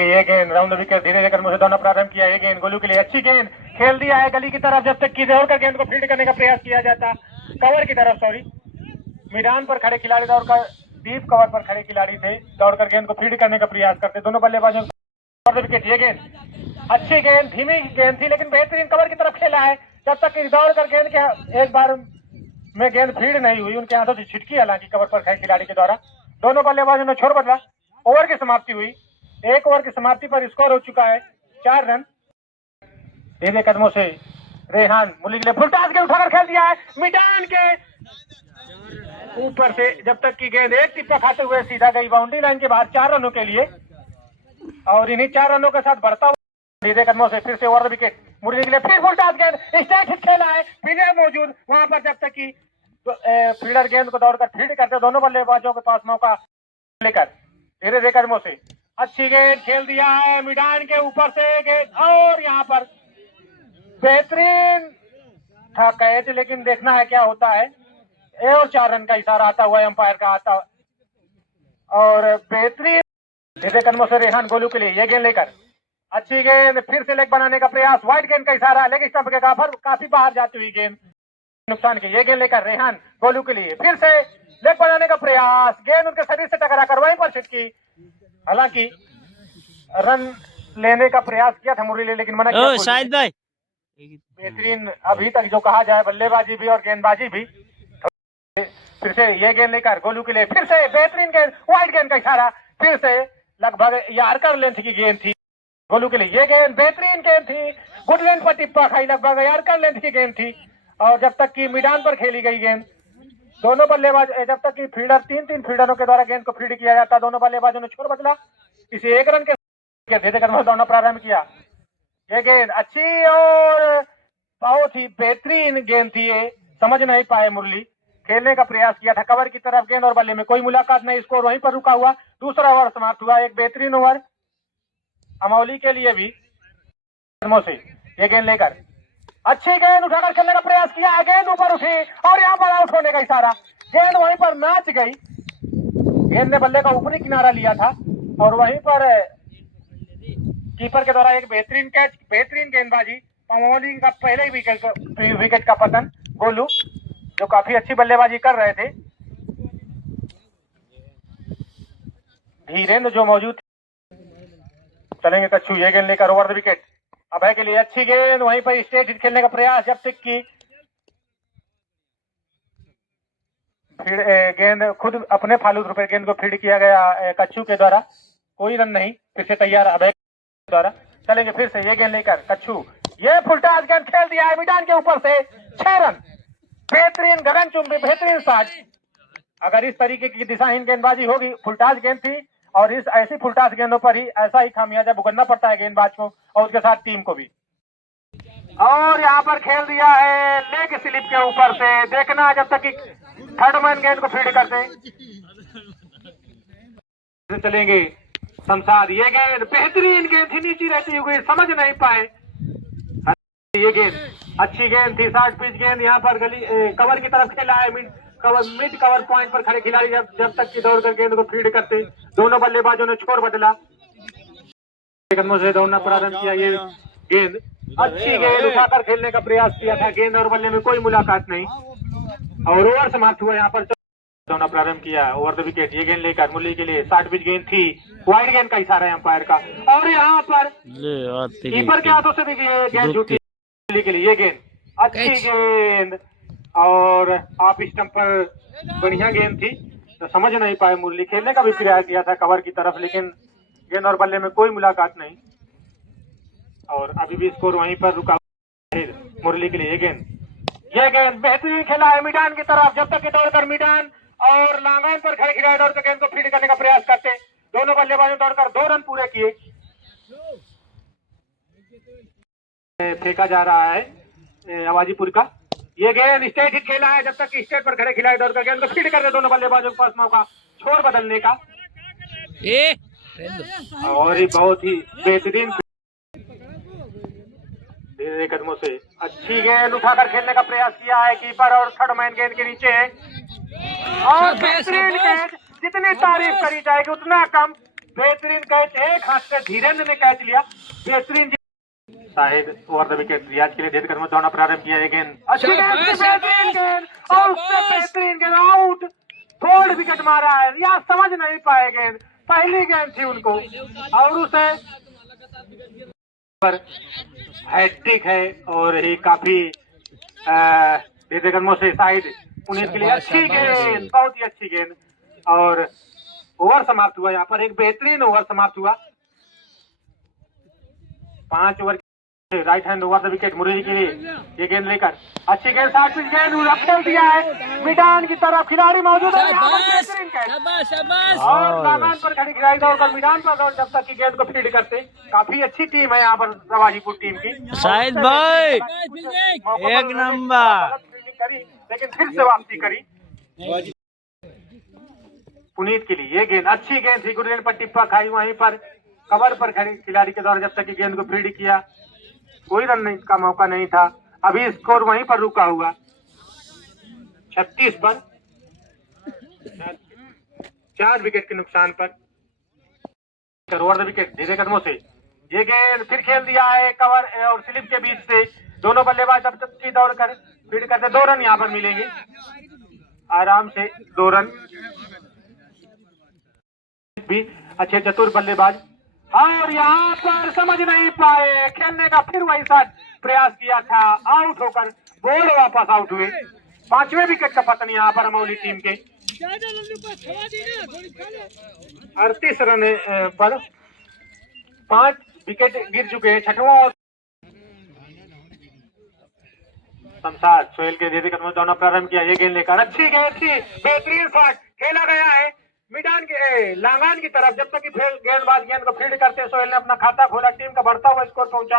ये गेंद round wicket धीरे धीरे कदमों से दौड़ना प्रारंभ किया। ये गेंद गोलू के लिए अच्छी गेंद खेल दिया है गली की तरफ, जब तक की दौड़कर गेंद को फील्ड करने का प्रयास किया जाता, कवर की तरफ सॉरी, मैदान पर खड़े खिलाड़ी दौड़कर डीप कवर पर खड़े खिलाड़ी थे, दौड़कर गेंद को फील्ड करने का प्रयास करते दोनों बल्लेबाजों विकेट। ये गेंद अच्छी गेंद धीमी गेंद थी लेकिन बेहतरीन कवर की तरफ खेला है, जब तक कि दौड़कर गेंद के एक बार में गेंद फील्ड नहीं हुई, उनके हाथों से छिटकी हालांकि कवर पर खड़े खिलाड़ी के द्वारा। दोनों बल्लेबाजों ने छोर बदला, ओवर की समाप्ति हुई। एक ओवर की समाप्ति पर स्कोर हो चुका है 4 रन। धीरे कदमों से रेहान मुरली के लिए फुल टॉस गेंद उठाकर खेल दिया है मैदान के ऊपर से, जब तक की गेंद एक टिप्पा खाते हुए सीधा गई बाउंड्री लाइन के बाहर 4 रनों के लिए। और इन्हीं 4 रनों के साथ बढ़ता हुआ धीरे कदमों से फिर से ओवर विकेट मुरली के लिए, फिर फुल टॉस गेंद स्ट्रेट हिट खेला है, फील्डर मौजूद वहां पर, जब तक की फील्डर गेंद को दौड़कर फील्ड करते दोनों बल्लेबाजों के पास मौका लेकर धीरे धीरे कदमों से अच्छी गेंद खेल दिया है मैदान के ऊपर से गेंद, और यहाँ पर बेहतरीन था कैच, लेकिन देखना है क्या होता है। और 4 रन का इशारा आता हुआ अंपायर का आता, और बेहतरीन धीरे कदमों से रेहान गोलू के लिए ये गेंद लेकर अच्छी गेंद फिर से लेग बनाने का प्रयास, वाइड गेंद का इशारा, लेग स्टंप के काफी बाहर जाती हुई गेंद नुकसान की। ये गेंद लेकर रेहान गोलू के लिए फिर से लेग बनाने का प्रयास, गेंद उनके शरीर से टकराकर वहीं पर छिटकी। हालांकि रन लेने का प्रयास किया था मुरली, लेकिन मना किया शायद भाई। बेहतरीन अभी तक जो कहा जाए बल्लेबाजी भी और गेंदबाजी भी। फिर से ये गेंद लेकर गोलू के लिए फिर से बेहतरीन गेंद, वाइड गेंद का इशारा, फिर से लगभग यार्कर लेंथ की गेंद थी गोलू के लिए। ये गेंद बेहतरीन गेंद थी, गुड लेंथ पर टिप्पा खाई, लगभग यार्कर लेंथ की गेंद थी। और जब तक की मैदान पर खेली गई गेंद, दोनों बल्लेबाज जब तक की फील्डर 3 फील्डरों के द्वारा गेंद को फील्ड किया जाता, दोनों बल्लेबाजों ने छोर बदला, इसे 1 रन के धीरे कदमों से दौड़ना प्रारंभ किया। ये गेंद अच्छी और बहुत ही बेहतरीन गेंद थी, ये समझ नहीं पाए मुरली, खेलने का प्रयास किया था कवर की तरफ, गेंद और बल्ले में कोई मुलाकात नहीं, स्कोर वहीं पर रुका हुआ। दूसरा ओवर समाप्त हुआ, एक बेहतरीन ओवर अमौली के लिए भी। कदमों से ये गेंद लेकर अच्छी गेंद उठाकर खेलने का प्रयास किया है, गेंद ऊपर उठी और यहाँ पर आउट होने का इशारा, गेंद वहीं पर नाच गई, गेंद ने बल्ले का ऊपरी किनारा लिया था और वहीं पर कीपर के द्वारा एक बेहतरीन कैच, बेहतरीन गेंदबाजी, अमौली का पहले विकेट का पतन, गोलू जो काफी अच्छी बल्लेबाजी कर रहे थे, धीरेन्द्र जो मौजूद चलेंगे कच्छू। ये गेंद लेकर ओवर द विकेट अभय के लिए अच्छी गेंद, वहीं पर स्ट्रेट हिट खेलने का प्रयास, जब तक की गेंद खुद अपने फालूद रुपए गेंद को फील्ड किया गया कच्छू के द्वारा, कोई रन नहीं, फिर से तैयार अभय के द्वारा। चलेंगे फिर से ये गेंद लेकर कच्छू, ये फुलटास गेंद खेल दिया है मैदान के ऊपर से, 6 रन, बेहतरीन गगनचुंबी बेहतरीन साज। अगर इस तरीके की दिशाहीन गेंदबाजी होगी, फुलटास गेंद थी और इस ऐसी फुलटास गेंदों पर ही ऐसा ही खामियाजा भुगतना पड़ता है गेंदबाज को और उसके साथ टीम को भी। और यहाँ पर खेल दिया है लेग स्लिप के ऊपर से, देखना जब तक कि थर्ड मैन गेंद को फील्ड करते चलेंगे शमशाद। ये गेंद बेहतरीन गेंद थी, नीचे रहती हुई समझ नहीं पाए। ये गेंद अच्छी गेंद थी, 60 पिच गेंद, यहाँ पर गली कवर की तरफ खेला है, मिड कवर पॉइंट पर खड़े खिलाड़ी जब तक की दौड़कर गेंद को फील्ड करते, दोनों बल्लेबाजों ने छोर बदला, कदमों से दौड़ना प्रारंभ किया। ये गेंद अच्छी गेंद उठाकर खेलने का प्रयास किया था, गेंद और बल्ले में कोई मुलाकात नहीं और ओवर समाप्त हुआ। यहाँ पर दौड़ना प्रारंभ किया ओवर द विकेट। ये गेंद लेकर मुरली के लिए 60 पिच गेंद थी, वाइड गेंद का इशारा है अंपायर का, और यहाँ पर कीपर के हाथों से भी गेंद छूटी मुरली के लिए। ये गेंद अच्छी गेंद और ऑफ स्टंप पर बढ़िया गेंद थी, तो समझ नहीं पाए मुरली, खेलने का भी प्रयास किया था कवर की तरफ, लेकिन गेंद और बल्ले में कोई मुलाकात नहीं और अभी भी स्कोर वहीं पर रुका मुरली के लिए। ये गेंद बेहतरीन खेला है मैदान की तरफ, जब तक कि दौड़कर मैदान और लांगन पर खड़े खिलाड़ी दौड़कर गेंद को फील्ड करने का प्रयास करते, दोनों बल्लेबाजों दौड़कर 2 रन पूरे किए। फेंका जा रहा है आवाजीपुर का, ये गेंद स्ट्रेट हिट खेला है, जब तक कि स्ट्रेट पर खड़े खिलाड़ी दौड़कर गेंद को फील्ड करते, दोनों बल्लेबाजों के पास मौका छोर बदलने का, और ही बहुत ही बेहतरीन धीरे कदमों से अच्छी गेंद उठाकर खेलने का प्रयास किया है कीपर, और थर्ड मैन गेंद के नीचे है और बेहतरीन गेंद, जितनी तारीफ करी जाएगी उतना कम, बेहतरीन कैच, एक हाथ से धीरेन्द्र ने कैच लिया, बेहतरीन। शाहिद ओवर द विकेट रियाज के लिए देर कर दौड़ना प्रारंभ किया। ये गेंद अच्छी बेहतरीन गेंद और उससे बेहतरीन गेंद आउट, थोड़ विकेट मारा है। रियाज समझ नहीं पाए गेंद, पहली गेंद थी उनको और उसे पर हैट्रिक है और ये काफी देर कदमों से शाहिद पुनीत के लिए अच्छी गेंद, बहुत ही अच्छी गेंद और ओवर समाप्त हुआ। यहाँ पर एक बेहतरीन ओवर समाप्त हुआ। 5 over right hand over the wicket Murali के लिए। ये गेंद लेकर अच्छी गेंद, 60 पिच गेंद खेल दिया है मैदान की तरफ, खिलाड़ी मौजूद है और मैदान पर खड़ी खिलाड़ी दौड़कर मैदान पर दौड़ जब तक की गेंद को फील्ड करते। काफी अच्छी टीम है यहाँ पर रवाजीपुर टीम की। शाहिद भाई एक नंबर करी लेकिन फिर से वापसी करी पुनीत के लिए। ये गेंद अच्छी गेंद थी, गुरलेन पर टिप्पा खाई, वहीं पर कवर पर खड़ी खिलाड़ी के द्वारा जब तक की गेंद को फील्ड किया कोई रन का मौका नहीं था। अभी स्कोर वहीं पर रुका हुआ 36 पर 4 विकेट के नुकसान पर। ओवर द विकेट धीरे कदमों से ये गेंद फिर खेल दिया है कवर और स्लिप के बीच से। दोनों बल्लेबाज जब तक की दौड़ कर फील्ड करते 2 रन यहाँ पर मिलेंगे आराम से, 2 रन भी अच्छे चतुर बल्लेबाज। और यहाँ पर समझ नहीं पाए, खेलने का फिर वही साथ प्रयास किया था, आउट होकर बोल वापस आउट हुए। 5वें विकेट का पतन यहाँ पर अमौली टीम के 38 रन पर 5 विकेट गिर चुके हैं। 6वां शमशाद सोहेल के धीरे कदमों दौड़ना प्रारंभ किया। ये गेंद लेकर अच्छी गेंद थी, बेहतरीन शॉट खेला गया है मैदान के लांगान की तरफ। जब तक कि गेंदबाज गेंद को फील्ड करते सोहेल ने अपना खाता खोला, टीम का बढ़ता हुआ स्कोर पहुंचा।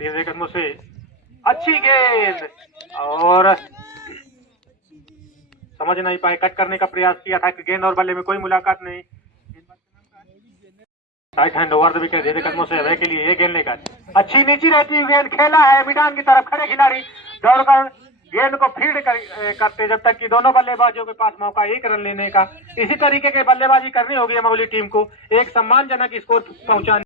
धीरे कदमों से अच्छी गेंद और समझ नहीं पाए, कट करने का प्रयास किया था कि गेंद और बल्ले में कोई मुलाकात नहीं। Right hand over the wicket धीरे कदमों से अभय के लिए। ये गेंद लेकर अच्छी नीची रहती हुई गेंद खेला है मैदान की तरफ, खड़े खिलाड़ी दौड़कर गेंद को फील्ड करते जब तक कि दोनों बल्लेबाजों के पास मौका 1 रन लेने का। इसी तरीके के बल्लेबाजी करनी होगी अमौली टीम को, एक सम्मानजनक स्कोर पहुंचाने।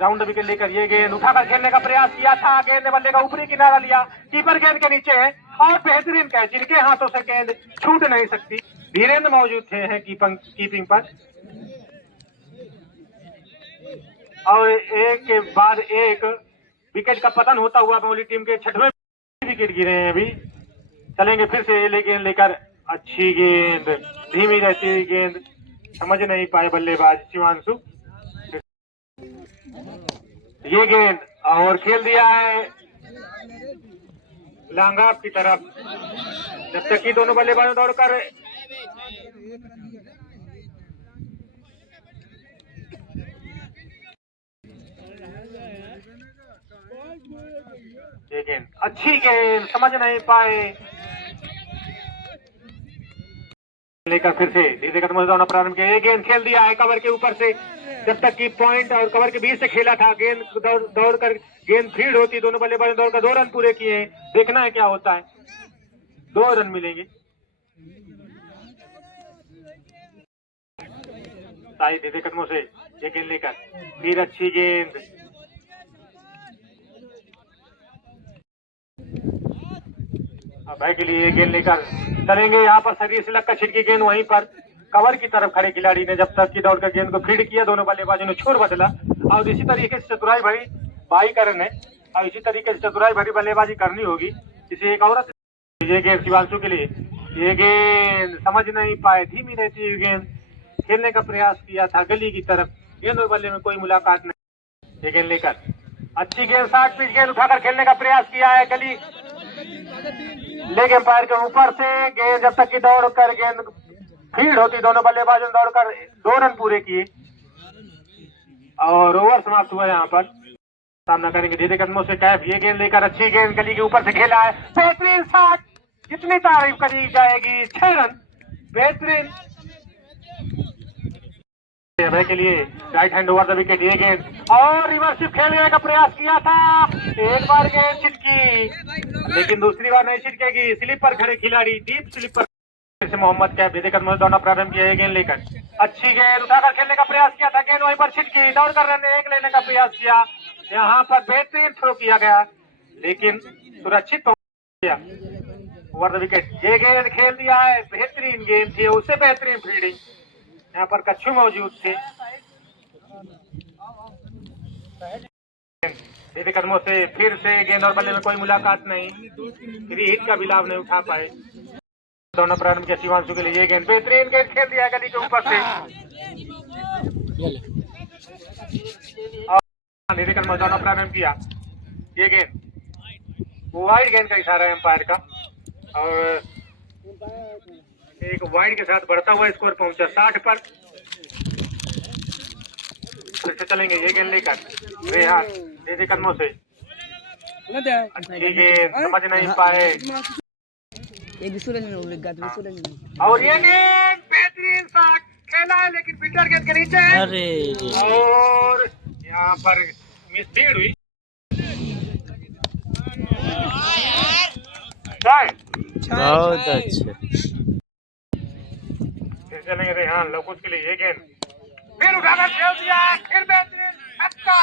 राउंड विकेट लेकर ये गेंद उठाकर खेलने का प्रयास किया था, गेंद ने बल्ले का ऊपरी किनारा लिया, कीपर गेंद के नीचे है और बेहतरीन कैच, जिनके हाथों से गेंद छूट नहीं सकती। धीरेन्द्र मौजूद थे हैं कीपिंग पर और एक के बाद एक विकेट का पतन होता हुआ अमौली टीम के 6वें विकेट गिरे हैं। अभी चलेंगे फिर से ये गेंद लेकर, अच्छी गेंद, धीमी रहती हुई गेंद, समझ नहीं पाए बल्लेबाज शिवांशु। ये गेंद और खेल दिया है लांगाप की तरफ, जब तक कि दोनों बल्लेबाजों दौड़कर ये गेंद अच्छी गेंद, समझ नहीं पाए, लेकर फिर से धीरे कदमों से दौड़ना प्रारंभ किया। ये गेंद खेल दिया है कवर के ऊपर से, जब तक कि पॉइंट और कवर के बीच से खेला था। गेंद दौड़कर गेंद फील्ड होती, दोनों बल्लेबाजों दौड़कर 2 रन पूरे किए हैं। देखना है क्या होता है, 2 रन मिलेंगे। साई धीरे कदमों से ये गेंद लेकर फिर अच्छी गेंद, अभय के लिए गेंद लेकर चलेंगे। यहाँ पर शरीर से लगकर छिटकी गेंद वहीं पर कवर की तरफ खड़े खिलाड़ी ने जब तक की दौड़कर गेंद को फील्ड किया, दोनों बल्लेबाजों ने छोर बदला और इसी तरीके से चतुराई भरी बाई का रन है और इसी तरीके से चतुराई भरी बल्लेबाजी करनी होगी। इसे एक औरत ये गेंद शिवांशु के लिए। ये गेंद समझ नहीं पाए, धीमी रहती हुई गेंद खेलने का प्रयास किया था गली की तरफ, गेंद और बल्ले में कोई मुलाकात नहीं। ये गेंद लेकर अच्छी गेंद, 60 पिच गेंद उठाकर खेलने का प्रयास किया है गली लेग एम्पायर के ऊपर से। गेंद जब तक की दौड़ कर गेंद फील्ड होती, दोनों बल्लेबाजों दौड़कर 2 रन पूरे किए और ओवर समाप्त हुआ। यहाँ पर सामना करेंगे धीरे कदमों से कैफ। ये गेंद लेकर अच्छी गेंद गली के ऊपर से खेला है, बेहतरीन शॉट, जितनी तारीफ करी जाएगी। 6 रन, बेहतरीन के लिए। Right hand over the wicket. ये गेंद और रिवर्स खेलने का प्रयास किया था, एक बार गेंद छिटकी लेकिन दूसरी बार नहीं छिटकेगी। स्लिप पर खड़े खिलाड़ी, डीप स्लिप पर से मोहम्मद कैफ विधि कदमों से दौड़ना प्रारंभ किया, ये गेंद लेकर अच्छी गेंद उठाकर खेलने का प्रयास किया था, गेंद वहीं पर छिटकी, दौड़कर रन एक लेने का प्रयास किया, यहाँ पर बेहतरीन थ्रो किया गया लेकिन सुरक्षित पहुंच गया ओवर द विकेट। ये गेंद खेल दिया है, बेहतरीन गेंद थी, उससे बेहतरीन फील्डिंग, यहाँ पर कच्छू मौजूद थे। सीधे कदमों से फिर से गेंद और बल्ले में कोई मुलाकात नहीं, फ्री हिट का भी लाभ नहीं उठा पाए। दोनों प्रारंभ के शिवांशु के लिए ये गेंद, बेहतरीन गेंद खेल दिया गली के ऊपर से, और सीधे कदमों दोनों प्रारंभ किया, ये गेंद वाइड गेंद का इशारा है अंपायर का, और एक वाइड के साथ बढ़ता हुआ स्कोर पहुंचा 60 पर। फिर से चलेंगे, ये गेंद लेकर रेहान सीधे कदमों से, अच्छी गेंद समझ नहीं पाए, और ये गेंद बेहतरीन शॉट खेला है लेकिन विकेट गेंद के नीचे, अरे और यहाँ पर मिसफील्ड हुई। बहुत अच्छे। फिर चलेंगे रेहान लवकुश के लिए, ये गेंद फिर उठाकर खेल दिया, फिर बेहतरीन छक्का,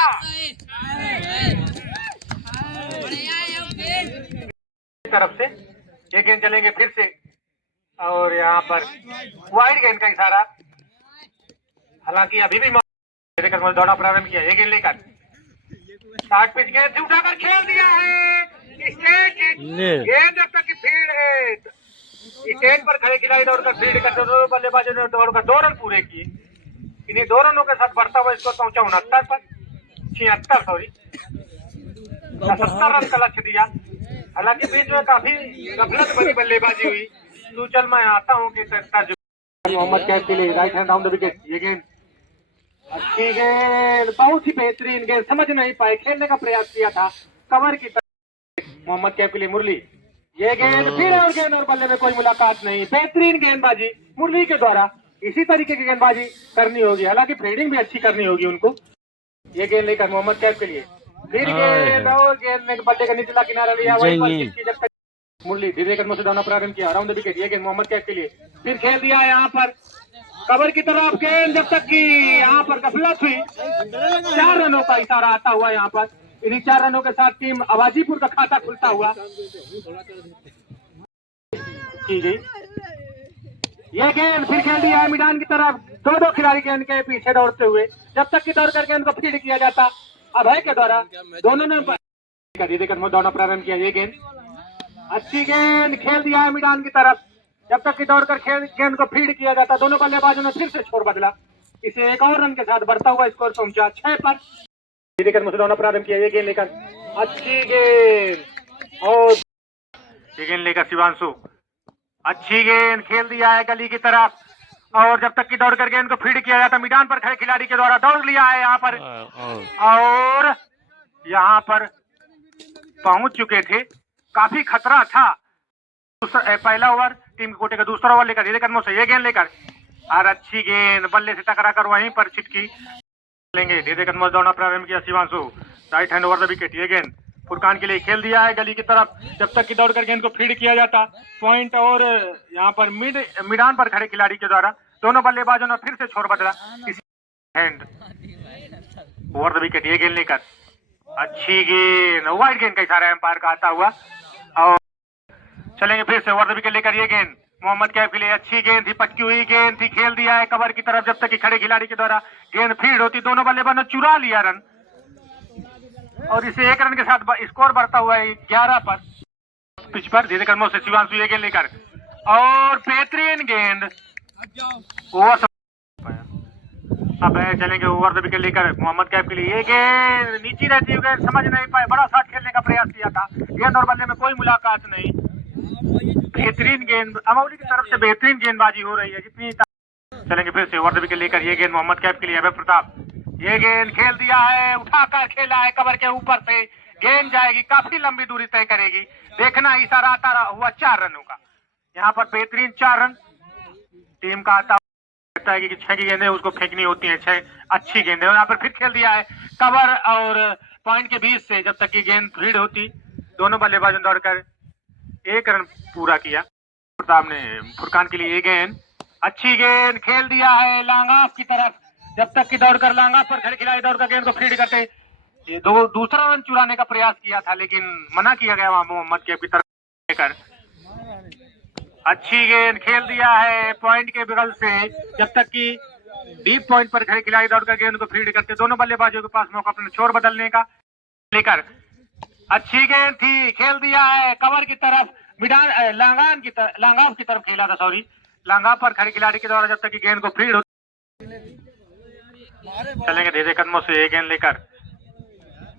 तरफ से ये गेंद चलेंगे फिर से, और यहाँ पर वाइड गेंद का इशारा, हालांकि अभी भी दौड़ा प्रारंभ किया, ये गेंद लेकर 60 पिच गेंद उठाकर खेल दिया है, गेंद जब तक की फील्ड है, स्टेज पर खड़े खिलाड़ी दौड़कर फील्ड करते, दो बल्लेबाजों ने दौड़कर 2 रन पूरे किए, इन्हीं 2 रनों के साथ बढ़ता हुआ स्कोर पहुंचा 69 पर, 70 रन का लक्ष्य दिया। हालांकि बीच में काफी गफलत भरी बल्लेबाजी हुई। तू चल मैं आता हूँ कि मोहम्मद कैफ के लिए right hand down the wicket, ये गेंद अच्छी गेंद, बहुत ही बेहतरीन गेंद, समझ नहीं पाए, खेलने का प्रयास किया था कवर की तरफ, मोहम्मद कैफ के लिए मुरली, ये गेंद फिर, और गेंद और बल्ले में कोई मुलाकात नहीं, बेहतरीन गेंदबाजी मुरली के द्वारा, इसी तरीके की गेंदबाजी करनी होगी, हालांकि फील्डिंग भी अच्छी करनी होगी उनको। ये गेंद लेकर मोहम्मद कैफ के लिए फिर गेंद, और गेंद ने बल्ले का निचला किनारा लिया, वहीं पर जब तक मुरली धीरे कदमों से दौड़ना प्रारंभ किया, अराउंड द विकेट, ये गेंद मोहम्मद कैफ के लिए फिर खेल दिया यहाँ पर कवर की तरफ, गेंद जब तक कि यहाँ पर गफलत हुई, 4 रनों का इशारा आता हुआ यहाँ पर, इन्हीं 4 रनों के साथ टीम अवाजीपुर का खाता खुलता हुआ की गई। ये गेंद फिर खेल दिया है मैदान की तरफ, 2 खिलाड़ी गेंद के पीछे दौड़ते हुए, जब तक कि दौड़ करके उनको फील्ड किया जाता, अभय के द्वारा दोनों ने धीरे कदमों दौड़ना प्रारंभ किया, ये गेंद अच्छी गेंद खेल दिया है मैदान की तरफ, जब तक कि दौड़कर गेंद को फील्ड किया जाता, दोनों बल्लेबाजों ने फिर से छोर बदला, इसे एक और रन के साथ बढ़ता हुआ स्कोर पहुंचा 6 पर। धीरे कदमों से दौड़ना प्रारंभ किया, ये गेंद लेकर अच्छी गेंद, और ये गेंद लेकर शिवांशु, अच्छी गेंद खेल दिया है गली की तरफ, और जब तक कि दौड़कर गेंद को फील्ड किया जाता, मैदान पर खड़े खिलाड़ी के द्वारा दौड़ लिया है यहाँ पर, और यहाँ पर पहुंच चुके थे, काफी खतरा था। पहला ओवर टीम कोटे का, दूसरा ओवर लेकर धीरे कदमों से ये गेंद लेकर, और अच्छी गेंद बल्ले से टकरा कर वहीं पर छिटकी, लेंगे धीरे कदमों से दौड़ना प्रारंभ किया Shivanshu, right hand over the wicket, ये गेंद फुरकान के लिए खेल दिया है गली की तरफ, जब तक कि दौड़कर गेंद को फील्ड किया जाता, पॉइंट, और यहाँ पर मैदान पर खड़े खिलाड़ी के द्वारा दोनों बल्लेबाजों ने फिर से छोर बदला, इसी हैंड ओवर द विकेट, ये गेंद लेकर अच्छी गेंद, वाइड गेंद का इशारा एम्पायर का आता हुआ, और चलेंगे फिर से ओवर द विकेट लेकर, ये गेंद मोहम्मद कैफ के लिए अच्छी गेंद थी, पटकी हुई गेंद थी, खेल दिया है कवर की तरफ, जब तक कि खड़े खिलाड़ी के द्वारा गेंद फील्ड होती, दोनों बल्लेबाजों ने चुरा लिया रन, और इसे 1 रन के साथ स्कोर बढ़ता हुआ है 11 पर। पिच पर धीरे कदमों से शिवांशु ये गेंद लेकर, और बेहतरीन गेंद, ओवर अब चलेंगे ओवर द विकेट लेकर मोहम्मद कैफ के लिए, ये गेंद नीचे रहती हुई समझ नहीं पाए, बड़ा शॉट खेलने का प्रयास किया था, गेंद और बल्ले में कोई मुलाकात नहीं, बेहतरीन गेंद अमौली की तरफ से, बेहतरीन गेंदबाजी हो रही है जितनी। चलेंगे फिर से ओवर द विकेट लेकर, ये गेंद मोहम्मद कैफ के लिए अभय प्रताप, ये गेंद खेल दिया है, उठाकर खेला है कवर के ऊपर से, गेंद जाएगी, काफी लंबी दूरी तय करेगी, देखना इशारा आता हुआ 4 रनों का, यहाँ पर बेहतरीन 4 रन टीम का आता है कि 6 की गेंदें उसको फेंकनी होती हैं, 6 अच्छी गेंदें, यहाँ पर फिर खेल दिया है कवर और पॉइंट के बीच से, जब तक कि गेंद फील्ड होती, दोनों बल्लेबाजों दौड़कर 1 रन पूरा किया। प्रताप ने फुरकान के लिए ये गेंद, अच्छी गेंद खेल दिया है लांगाफ की तरफ, जब तक कि दौड़कर लांगाफ पर खड़े खिलाड़ी दौड़कर गेंद को फील्ड करते ये दूसरा रन चुराने का प्रयास किया था, लेकिन मना किया गया वहां मोहम्मद कैफ की तरफ लेकर। अच्छी गेंद खेल दिया है पॉइंट के बगल से, जब तक कि डीप पॉइंट पर खड़े खिलाड़ी दौड़कर गेंद को फील्ड करते। दोनों बल्लेबाजों के पास मौका अपने छोर बदलने का लेकर। अच्छी गेंद थी, खेल दिया है कवर की तरफ, मिडान लांगाफ की तरफ खेला था, सॉरी लांगाफ पर खड़े खिलाड़ी के द्वारा, जब तक कि गेंद को फील्ड हो चलेंगे धीरे कदमों से ये गेंद लेकर।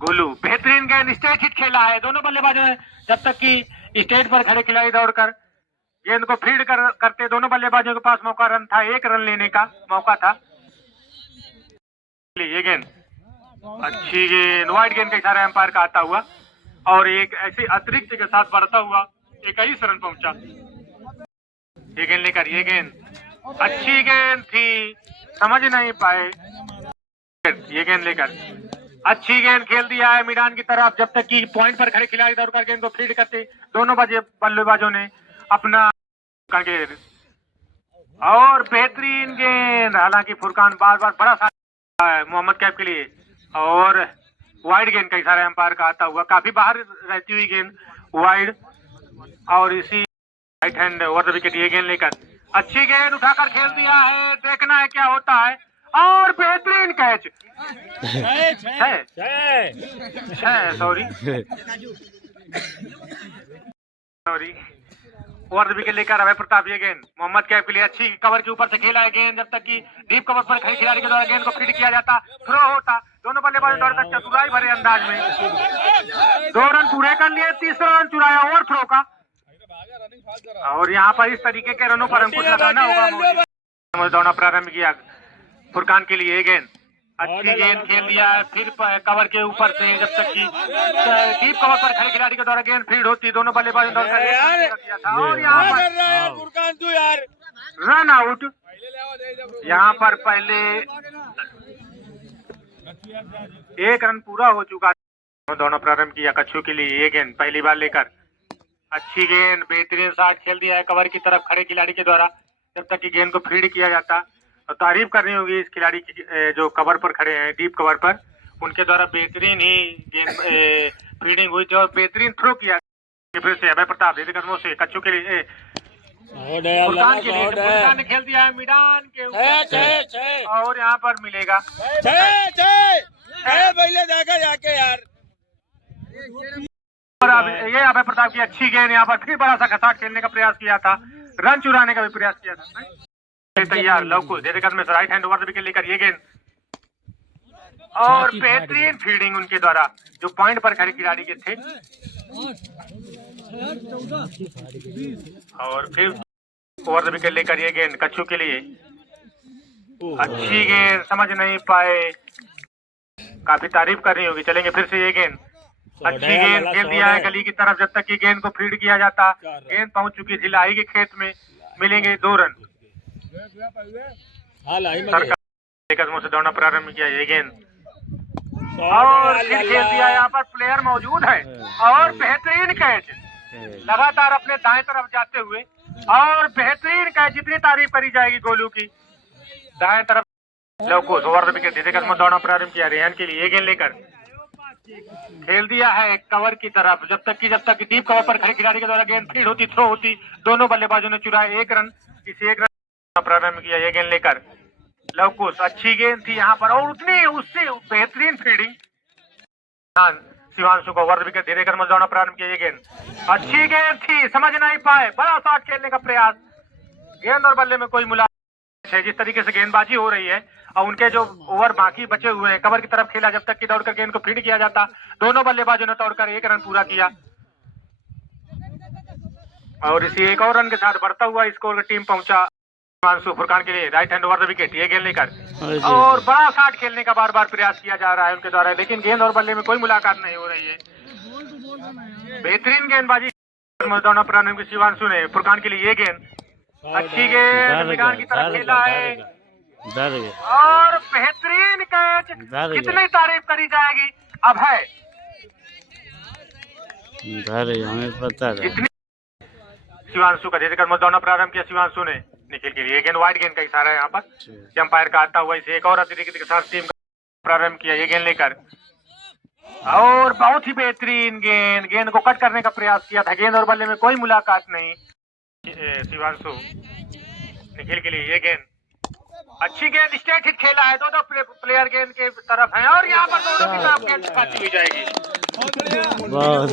गोलू बेहतरीन गेंद, स्टेट हिट खेला है दोनों बल्लेबाजों ने, जब तक कि स्टेट पर खड़े खिलाड़ी दौड़कर गेंद को फील्ड करते। दोनों बल्लेबाजों के पास मौका रन था, एक रन लेने का मौका था। ये गेंद, अच्छी गेंद, वाइड गेंद का इशारा एम्पायर का आता हुआ और एक ऐसे अतिरिक्त के साथ बढ़ता हुआ 21 रन पहुंचा। ये गेंद लेकर ये गेंद, अच्छी गेंद थी, समझ नहीं पाए। ये गेंद लेकर अच्छी गेंद खेल दिया है मैदान की तरफ, जब तक कि पॉइंट पर खड़े खिलाड़ी दौड़कर गेंद को फील्ड करते। दोनों बल्लेबाजों ने अपना गेंद और बेहतरीन गेंद, हालांकि फुरकान बार बार बड़ा साथ है मोहम्मद कैफ के लिए और वाइड गेंद का इशारा एम्पायर का आता हुआ, काफी बाहर रहती हुई गेंद वाइड और इसी right hand over the wicket. ये गेंद लेकर अच्छी गेंद उठाकर खेल दिया है, देखना है क्या होता है और बेहतरीन catch sorry over the wicket लेकर अभय प्रताप। ये गेंद मोहम्मद कैफ के लिए, अच्छी कवर के ऊपर से खेला है गेंद, जब तक कि डीप कवर पर खड़े खिलाड़ी के द्वारा गेंद को फील्ड किया जाता, थ्रो होता। दोनों बल्लेबाज दौड़कर चतुराई भरे अंदाज में 2 रन पूरे कर लिए, तीसरा रन चुराया ओवर थ्रो का। और यहाँ पर इस तरीके के रनों पर अंकुश लगाना होगा। दौड़ना प्रारंभ किया फुरकान के लिए, ये गेंद, अच्छी गेंद खेल दिया है फिर कवर के ऊपर से, जब तक कि डीप कवर पर खड़े खिलाड़ी के द्वारा गेंद फील्ड होती। दोनों बल्लेबाज दौड़कर किया था और यहाँ पर रन आउट। यहाँ पर पहले 1 रन पूरा हो चुका, दोनों प्रारंभ किया कच्छू के लिए। ये गेंद पहली बार लेकर अच्छी गेंद, बेहतरीन शॉट खेल दिया है कवर की तरफ खड़े खिलाड़ी के द्वारा, जब तक कि गेंद को फील्ड किया जाता। तो तारीफ करनी होगी इस खिलाड़ी की जो कवर पर खड़े हैं, डीप कवर पर, उनके द्वारा बेहतरीन ही गेंद फील्डिंग हुई थी और बेहतरीन थ्रो किया। फिर से अभय प्रताप धीरे कदमों से कच्छू के लिए फुरकान ने खेल दिया है मैदान के ऊपर और यहाँ पर मिलेगा और अब ये अभय प्रताप की अच्छी गेंद, यहाँ पर फिर बड़ा सा खसाट खेलने का प्रयास किया था, रन चुराने का भी प्रयास किया था। तैयार लवकुश धीरे कदम में right hand over the wicket लेकर ये गेंद और बेहतरीन फील्डिंग उनके द्वारा जो पॉइंट पर खड़े खिलाड़ी के थे। और फिर ओवर द विकेट लेकर ये गेंद कच्छू के लिए, अच्छी गेंद, समझ नहीं पाए, काफी तारीफ करनी होगी। चलेंगे फिर से ये गेंद, अच्छी गेंद खेल दिया है गली की तरफ, जब तक कि गेंद को फील्ड किया जाता। गेंद पहुंच चुकी थी लाही के खेत में, मिलेंगे 2 रन। कदमों से दौड़ना प्रारंभ किया ये गेंद और फिर खेल दिया। यहाँ पर प्लेयर मौजूद है और बेहतरीन कैच, लगातार अपने दाएं तरफ जाते हुए और बेहतरीन कैच, जितनी तारीफ करी जाएगी गोलू की। दाएं तरफ लवकुश ओवर द विकेट धीरे कदम में दौड़ना प्रारंभ किया रेहान के लिए। ये गेंद लेकर खेल दिया है कवर की तरफ, जब तक कि डीप कवर पर खड़े खिलाड़ी के द्वारा गेंद फील्ड होती, थ्रो होती। दोनों बल्लेबाजों ने चुराए 1 रन, इस 1 रन प्रारंभ किया। ये गेंद लेकर लवकुश, अच्छी गेंद थी यहाँ पर और उतनी उससे बेहतरीन फील्डिंग। शिवांशु को ओवर विकेट धीरे कर मजौना प्रारंभ किया। ये गेंद, अच्छी गेंद थी, समझ नहीं पाए, बड़ा शॉट खेलने का प्रयास। गेंद और बल्ले में कोई मुलाकात है, जिस तरीके से गेंदबाजी हो रही है और उनके जो ओवर बाकी बचे हुए हैं कवर की तरफ खेला, जब तक कि दौड़कर गेंद को फील्ड किया जाता। दोनों बल्लेबाजों ने दौड़कर 1 रन पूरा किया और इसी 1 और रन के साथ बढ़ता हुआ स्कोर का टीम पहुंचा शिवांशु फुरकान के लिए। Right hand over the wicket, ये गेंद लेकर और बड़ा शॉट खेलने का बार बार प्रयास किया जा रहा है उनके द्वारा, लेकिन गेंद और बल्ले में कोई मुलाकात नहीं हो रही है। बेहतरीन गेंदबाजी मजौना प्रारंभ की शिवांशु ने फुरकान के लिए। ये गेंद, अच्छी गेंद मैदान की तरफ खेला है और बेहतरीन कैच, कितनी तारीफ करी जाएगी। अब है हमें पता है, शिवांशु का धीरे कर दौड़ना प्रारंभ किया शिवांशु ने निखिल के लिए। गेंद वाइड गेंद का इशारा है यहाँ पर अंपायर का आता हुआ इसे एक और अतिरिक्त के साथ टीम का प्रारंभ किया। ये गेंद लेकर और बहुत ही बेहतरीन गेंद को कट करने का प्रयास किया था। गेंद और बल्ले में कोई मुलाकात नहीं। शिवांशु निखिल के लिए ये गेंद अच्छी गेंद स्ट्रेट हिट खेला है। दो प्लेयर गेंद के तरफ हैं और यहाँ पर दोनों की तरफ गेंद खाती हुई जाएगी।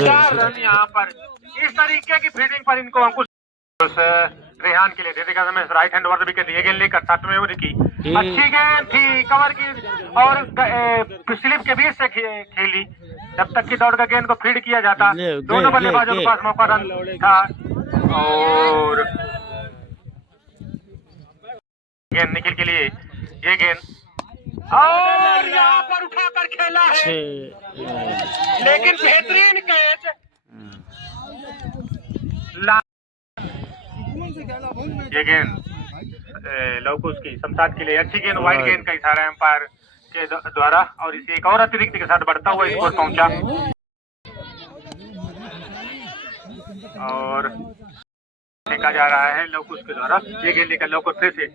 4 रन यहाँ पर। इस तरीके की फील्डिंग पर इनको अंकुश रेहान के लिए दे देगा समय राइट हैंड ओवर विकेट। ये गेंद लेकर 7वें ओवर की अच्छी गेंद थी कवर की और स्लिप के बीच से खेली। जब तक की दौड़ का गेंद को फीड किया जाता दोनों बल्लेबाजों के पास मौका रन था। और गेंद निखिल के लिए ये गेंद और यहाँ पर उठाकर खेला है लेकिन बेहतरीन कैच। ये गेंद लवकुश की शमशाद के लिए अच्छी गेंद वाइड गेंद का इशारा अंपायर के द्वारा और इसे एक और अतिरिक्त के साथ बढ़ता हुआ स्कोर पहुंचा। और देखा जा रहा है लवकुश के द्वारा ये गेंद लेकर लवकुश फिर से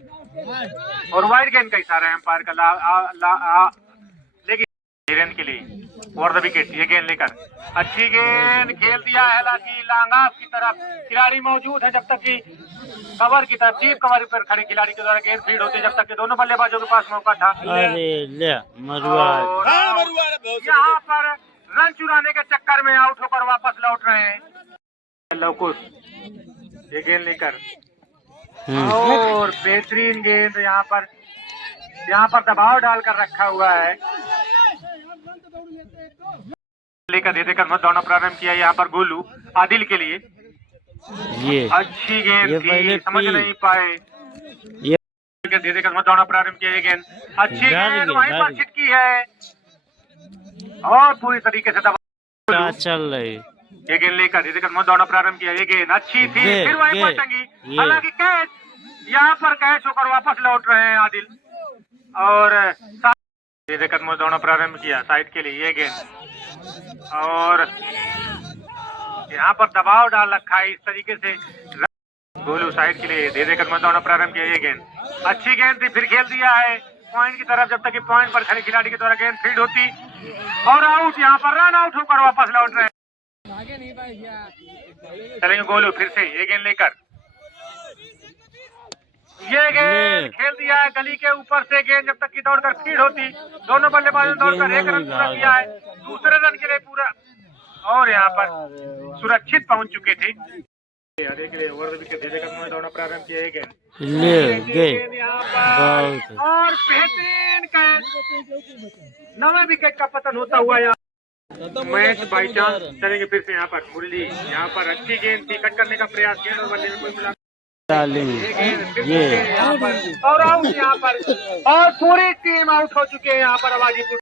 और वाइड गेंद का इशारा है अंपायर का लेकिन धीरेन के लिए ओवर द विकेट। ये गेंद लेकर अच्छी गेंद खेल दिया है हालांकि लांगास की तरफ खिलाड़ी मौजूद है। जब तक कि कवर की तरफ डीप कवर पर खड़े खिलाड़ी के द्वारा गेंद फीड होती जब तक कि दोनों बल्लेबाजों के पास मौका था। यहाँ पर रन चुराने के चक्कर में आउट होकर वापस लौट रहे हैं लवकुश। ये गेंद लेकर और बेहतरीन गेंद यहाँ पर दबाव डालकर रखा हुआ है। लेकर धीरे कर मत दौड़ना प्रारंभ किया यहाँ पर गोलू आदिल के लिए। ये अच्छी गेंद थी समझ नहीं पाए। ये धीरे कर मत दौड़ना प्रारंभ किया। ये गेंद अच्छी गेंद वहीं पर छिटकी है और पूरी तरीके से दबा चल रही। ये गेंद लेकर धीरे कर मत दौड़ना प्रारंभ किया। ये गेंद अच्छी थी फिर वहीं पर टंगी। हालांकि कैच यहाँ पर कैच होकर वापस लौट रहे हैं आदिल। और धीरे कर मत दौड़ना प्रारंभ किया साइड के लिए। ये गेंद और यहाँ पर दबाव डाल रखा है इस तरीके से गोलू साइड के लिए धीरे कर मत दौड़ना प्रारंभ किया। ये गेंद अच्छी गेंद थी फिर खेल दिया है पॉइंट की तरफ। जब तक कि पॉइंट पर खड़े खिलाड़ी के द्वारा गेंद फील्ड होती और आउट। यहाँ पर रन आउट होकर वापस लौट रहे हैं। चलेंगे गोलू फिर से। ये गेंद लेकर ये गेंद खेल दिया है गली के ऊपर से। गेंद जब तक की दौड़कर फीड होती दोनों बल्लेबाजों ने दौड़कर 1 रन पूरा किया है। दूसरे रन के लिए पूरा और यहाँ पर सुरक्षित पहुंच चुके थे। के लिए ओवर द विकेट धीरे कर दौड़ना प्रारंभ किया। गेंद यहाँ पर और बेहतरीन कैच 9वें विकेट का पतन होता हुआ यहाँ मैच बाई चांस। चलेंगे फिर से यहाँ पर मुरली। यहाँ पर अच्छी गेंद थी कट करने का प्रयास गेंद और बल्ले में कोई मिला ये और आउट यहाँ पर और पूरी टीम आउट हो चुकी है यहाँ पर। आवाजीपुर